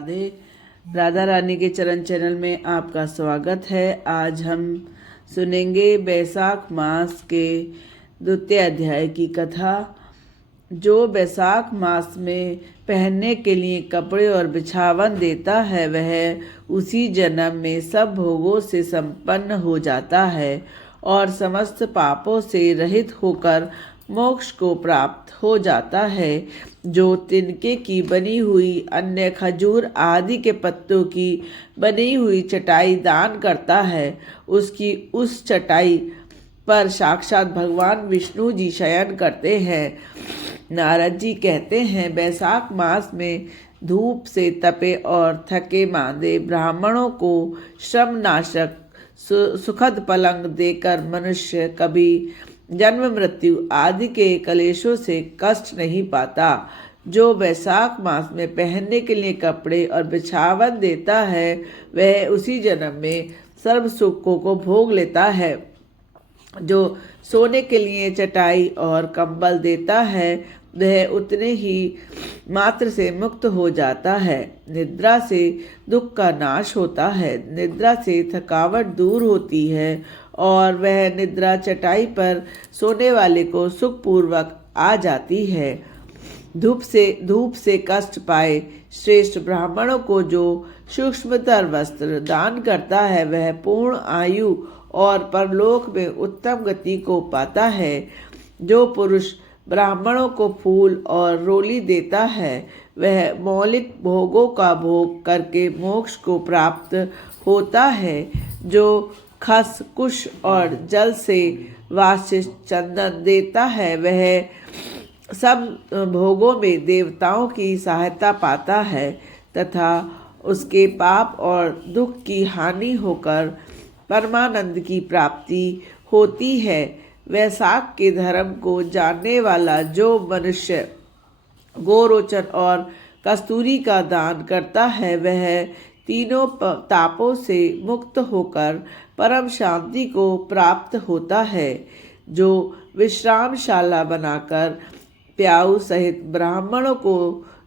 राधे राधा रानी के चरण चैनल में आपका स्वागत है। आज हम सुनेंगे बैसाख मास के द्वितीय अध्याय की कथा। जो बैसाख मास में पहनने के लिए कपड़े और बिछावन देता है वह उसी जन्म में सब भोगों से संपन्न हो जाता है और समस्त पापों से रहित होकर मोक्ष को प्राप्त हो जाता है। जो तिनके की बनी हुई अन्य खजूर आदि के पत्तों की बनी हुई चटाई दान करता है उसकी उस चटाई पर साक्षात भगवान विष्णु जी शयन करते हैं। नारद जी कहते हैं, बैसाख मास में धूप से तपे और थके मांदे ब्राह्मणों को श्रम नाशक सुखद पलंग देकर मनुष्य कभी जन्म मृत्यु आदि के कलेशों से कष्ट नहीं पाता। जो बैसाख मास में पहनने के लिए कपड़े और बिछावन देता है वह उसी जन्म में सर्व सुखों को भोग लेता है। जो सोने के लिए चटाई और कंबल देता है वह उतने ही मात्र से मुक्त हो जाता है। निद्रा से दुख का नाश होता है, निद्रा से थकावट दूर होती है और वह निद्रा चटाई पर सोने वाले को सुखपूर्वक आ जाती है। धूप से कष्ट पाए श्रेष्ठ ब्राह्मणों को जो सूक्ष्मतर वस्त्र दान करता है वह पूर्ण आयु और परलोक में उत्तम गति को पाता है। जो पुरुष ब्राह्मणों को फूल और रोली देता है वह मौलिक भोगों का भोग करके मोक्ष को प्राप्त होता है। जो खस कुश और जल से वासिष्ठ चंदन देता है वह सब भोगों में देवताओं की सहायता पाता है तथा उसके पाप और दुख की हानि होकर परमानंद की प्राप्ति होती है। वैशाख के धर्म को जानने वाला जो मनुष्य गोरोचन और कस्तूरी का दान करता है वह तीनों तापों से मुक्त होकर परम शांति को प्राप्त होता है। जो विश्रामशाला बनाकर प्याऊ सहित ब्राह्मणों को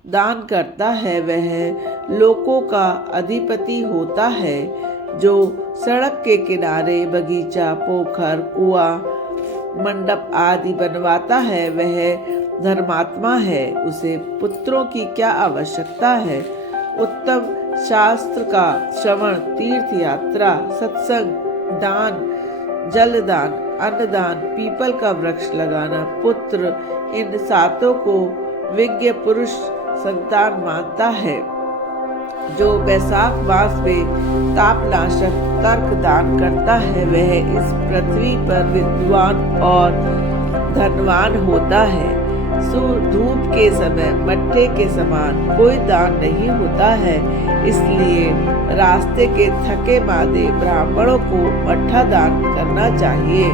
दान करता है वह लोकों का अधिपति होता है। जो सड़क के किनारे बगीचा, पोखर, कुआं, मंडप आदि बनवाता है वह धर्मात्मा है। उसे पुत्रों की क्या आवश्यकता है। उत्तम शास्त्र का श्रवण, तीर्थ यात्रा, सत्संग, दान, जलदान, अन्नदान, पीपल का वृक्ष लगाना, पुत्र, इन सातों को विज्ञ पुरुष संतान मानता है। जो बैसाख मास में तापनाशक तर्क दान करता है वह इस पृथ्वी पर विद्वान और धनवान होता है। धूप के समय मट्टे के समान कोई दान नहीं होता है, इसलिए रास्ते के थके मादे ब्राह्मणों को मट्ठा दान करना चाहिए।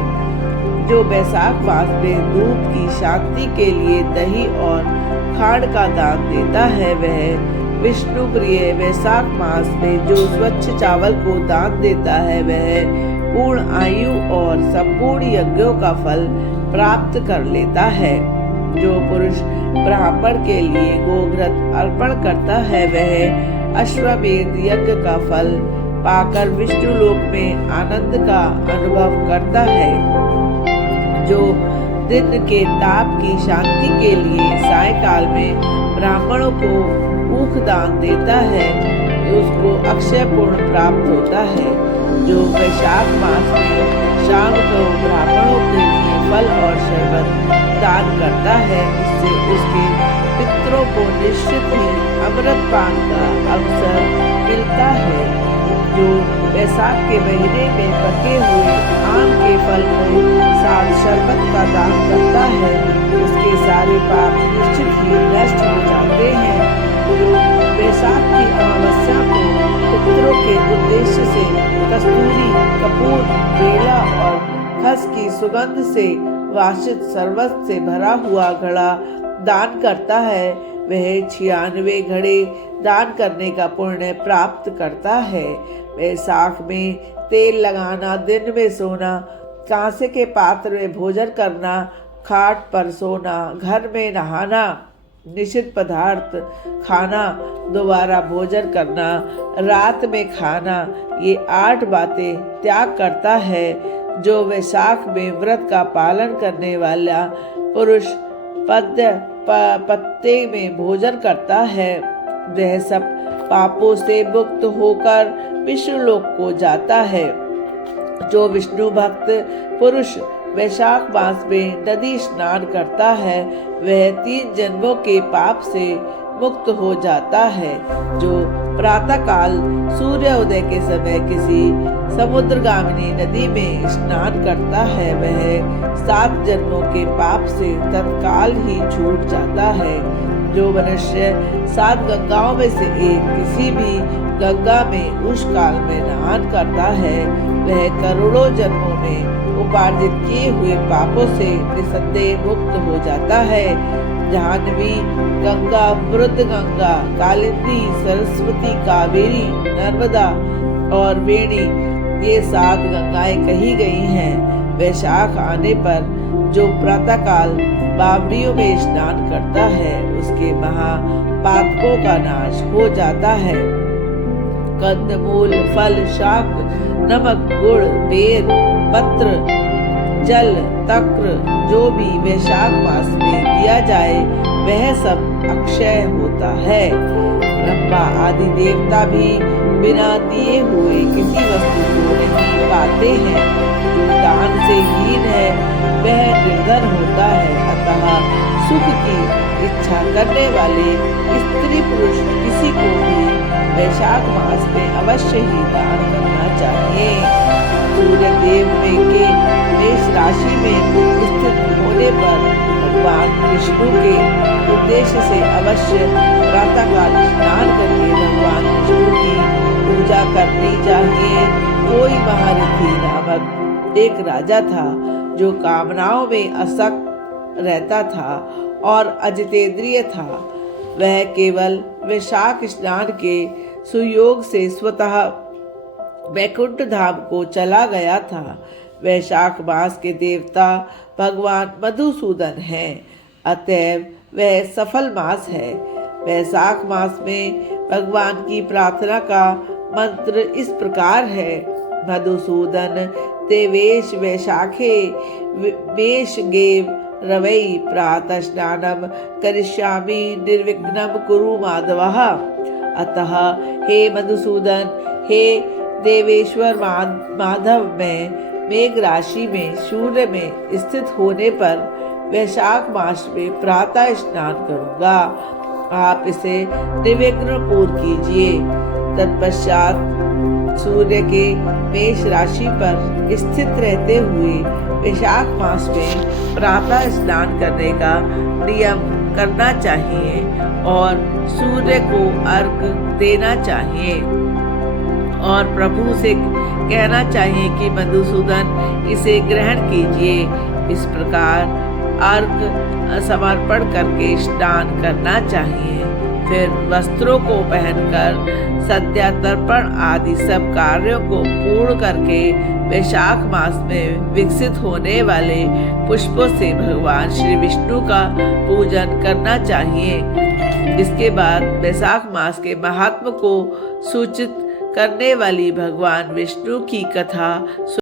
जो बैसाख मास में धूप की शांति के लिए दही और खांड का दान देता है वह विष्णु प्रिय। बैसाख मास में जो स्वच्छ चावल को दान देता है वह पूर्ण आयु और संपूर्ण यज्ञों का फल प्राप्त कर लेता है। जो पुरुष ब्राह्मण के लिए गोघृत अर्पण करता है वह अश्वमेध यज्ञ का फल पाकर विष्णु लोक में आनंद का अनुभव करता है। जो दिन के ताप की शांति के लिए सायकाल में ब्राह्मणों को ऊख दान देता है उसको अक्षय पूर्ण प्राप्त होता है। जो वैशाख मास में शाम को ब्राह्मणों के लिए फल और शरबत दान करता है इससे उसके पितरों को निश्चित ही अमृत पान का अवसर मिलता है। जो बैसाख के महीने में पके हुए आम के फल के साथ शरबत का दान करता है उसके सारे पाप निश्चित ही नष्ट हो जाते हैं। जो बैसाख की अमावस्या को पितरों के उद्देश्य से कस्तूरी, कपूर, बेला और खस की सुगंध से वासित शरबत से भरा हुआ घड़ा दान करता है वह 96 घड़े दान करने का पुण्य प्राप्त करता है। बैसाख में तेल लगाना, दिन में सोना, कांसे के पात्र में भोजन करना, खाट पर सोना, घर में नहाना, निषिद्ध पदार्थ खाना, दोबारा भोजन करना, रात में खाना, ये 8 बातें त्याग करता है। जो वैशाख में व्रत का पालन करने वाला पुरुष पत्ते में भोजन करता है, वह सब पापों से मुक्त होकर विष्णु लोक को जाता है। जो विष्णु भक्त पुरुष वैशाख मास में नदी स्नान करता है, वह 3 जन्मों के पाप से मुक्त हो जाता है। जो प्रातः काल सूर्योदय के समय किसी समुद्रगामिनी नदी में स्नान करता है, वह 7 जन्मों के पाप से तत्काल ही छूट जाता है। जो मनुष्य 7 गंगाओं में से एक किसी भी गंगा में उस काल में स्नान करता है, वह करोड़ों जन्मों में उपार्जित किए हुए पापों से निसंदेह मुक्त हो जाता है। जाह्नवी गंगा, बुद्धिगंगा, कालिंदी, सरस्वती, कावेरी, नर्मदा और वेणी, ये 7 गंगाएं कही गई हैं। वैशाख आने पर जो प्रातःकाल बावड़ियों में स्नान करता है, उसके महापातकों का नाश हो जाता है। कंदमूल, फल, शाक, नमक, गुड़, बेर, पत्र, जल, तक्र जो भी वैशाख मास में दिया जाए, वह सब अक्षय होता है। ब्रह्मा आदि देवता भी बिना दिए हुए किसी वस्तु को नहीं पाते हैं। जो दान से हीन है, वह निर्धन होता है। अतः सुख की इच्छा करने वाले स्त्री पुरुष किसी को भी वैशाख मास में अवश्य ही दान करना चाहिए। सूर्य देव के मेष राशि में स्थित होने पर भगवान विष्णु के उद्देश्य से अवश्य प्रातःकाल स्नान करके भगवान विष्णु की पूजा करनी चाहिए। कोई महारथी नामक एक राजा था, जो कामनाओं में असक्त रहता था और अजितेंद्रिय था। वह केवल वैशाख स्नान के सुयोग से स्वतः वैकुंठ धाम को चला गया था। वैशाख मास के देवता भगवान मधुसूदन हैं, अतएव वह सफल मास है। वैशाख मास में भगवान की प्रार्थना का मंत्र इस प्रकार है: मधुसूदन देवेश वैशाखे मेष गेव रवै प्रातः स्नानम करिष्यामि निर्विघ्नं कुरु माधवः। अतः हे मधुसूदन, हे देवेश्वर माधव, मैं मेघ राशि में सूर्य में स्थित होने पर वैशाख मास में प्रातः स्नान करूंगा। आप इसे निर्विघ्न पूर्ण कीजिए। तत्पश्चात सूर्य के मेष राशि पर स्थित रहते हुए वैशाख मास में प्रातः स्नान करने का नियम करना चाहिए और सूर्य को अर्घ्य देना चाहिए और प्रभु से कहना चाहिए कि मधुसूदन इसे ग्रहण कीजिए। इस प्रकार अर्घ्य समर्पण करके स्नान करना चाहिए। फिर वस्त्रों को पहनकर संध्या तर्पण आदि सब कार्यों को पूर्ण करके वैशाख मास में विकसित होने वाले पुष्पों से भगवान श्री विष्णु का पूजन करना चाहिए। इसके बाद वैशाख मास के महात्म को सूचित करने वाली भगवान विष्णु की कथा